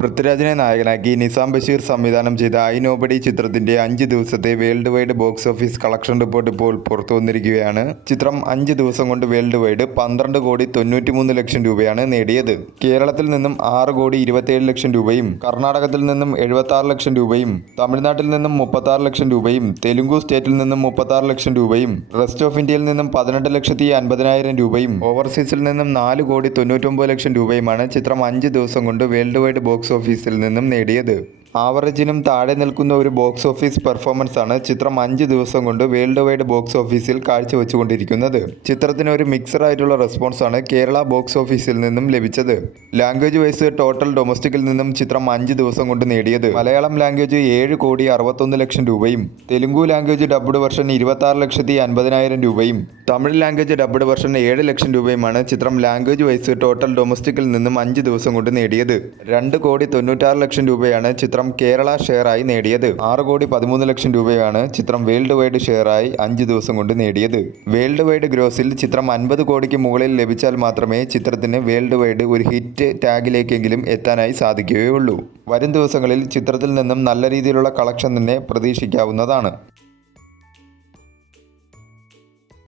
പൃഥ്വിരാജിനെ നായകനാക്കി നിസാം ബഷീർ സംവിധാനം ചെയ്ത ഐ നോബഡി ചിത്രത്തിന്റെ 5 ദിവസത്തെ world wide box office collection report ഇപ്പോൾ പുറത്തു വന്നിരിക്കുകയാണ്. ചിത്രം 5 ദിവസം കൊണ്ട് വേൾഡ് വൈഡ് 12,93,00,000 രൂപയാണ് നേടിയത്. കേരളത്തിൽ നിന്നും 6,27,00,000 രൂപയും കർണാടകത്തിൽ നിന്നും 76,00,000 രൂപയും തമിഴ്നാട്ടിൽ നിന്നും 36,00,000 രൂപയും തെലുങ്കു സ്റ്റേറ്റിൽ നിന്നും 36,00,000 രൂപയും റെസ്റ്റ് ഓഫ് ഇന്ത്യയിൽ നിന്നും 18,50,000 രൂപയും ഓവർസീസിൽ നിന്നും 4,99,00,000 രൂപയുമാണ് ചിത്രം 5 ദിവസം കൊണ്ട് വേൾഡ് വൈഡ് ബോക്സ് ഓഫീസിൽ നിന്നും നേടിയത്. ആവറേജിനും താഴെ നിൽക്കുന്ന ഒരു ബോക്സ് ഓഫീസ് പെർഫോമൻസ് ആണ് ചിത്രം 5 ദിവസം കൊണ്ട് വേൾഡ് വൈഡ് ബോക്സ് ഓഫീസിൽ കാഴ്ചവെച്ചുകൊണ്ടിരിക്കുന്നത്. ചിത്രത്തിന് ഒരു മിക്സഡ് ആയിട്ടുള്ള റെസ്പോൺസ് ആണ് കേരള ബോക്സ് ഓഫീസിൽ നിന്നും ലഭിച്ചത്. ലാംഗ്വേജ് വൈസ് ടോട്ടൽ ഡൊമസ്റ്റിക്കിൽ നിന്നും ചിത്രം 5 ദിവസം കൊണ്ട് നേടിയത് മലയാളം ലാംഗ്വേജ് 7,61,00,000 രൂപയും തെലുങ്കു ലാംഗ്വേജ് ഡബ്ഡ് വെർഷൻ 26,50,000 രൂപയും തമിഴ് ലാംഗ്വേജ് ഡബ്ഡ് വെർഷൻ 7,00,000 രൂപയുമാണ് ചിത്രം ലാംഗ്വേജ് വൈസ് ടോട്ടൽ ഡൊമസ്റ്റിക്കിൽ നിന്നും 5 ദിവസം കൊണ്ട് നേടിയത്. 2,96,00,000 രൂപയാണ് ചിത്രം കേരള ഷെയറായി നേടിയത്. 6,13,00,000 രൂപയാണ് ചിത്രം വേൾഡ് വൈഡ് ഷെയറായി 5 ദിവസം കൊണ്ട് നേടിയത്. വേൾഡ് വൈഡ് ഗ്രോസിൽ ചിത്രം 50 കോടിക്ക് മുകളിൽ ലഭിച്ചാൽ മാത്രമേ ചിത്രത്തിന് വേൾഡ് വൈഡ് ഒരു ഹിറ്റ് ടാഗിലേക്കെങ്കിലും എത്താനായി സാധിക്കുകയുള്ളൂ. വരും ദിവസങ്ങളിൽ ചിത്രത്തിൽ നിന്നും നല്ല രീതിയിലുള്ള കളക്ഷൻ തന്നെ പ്രതീക്ഷിക്കാവുന്നതാണ്.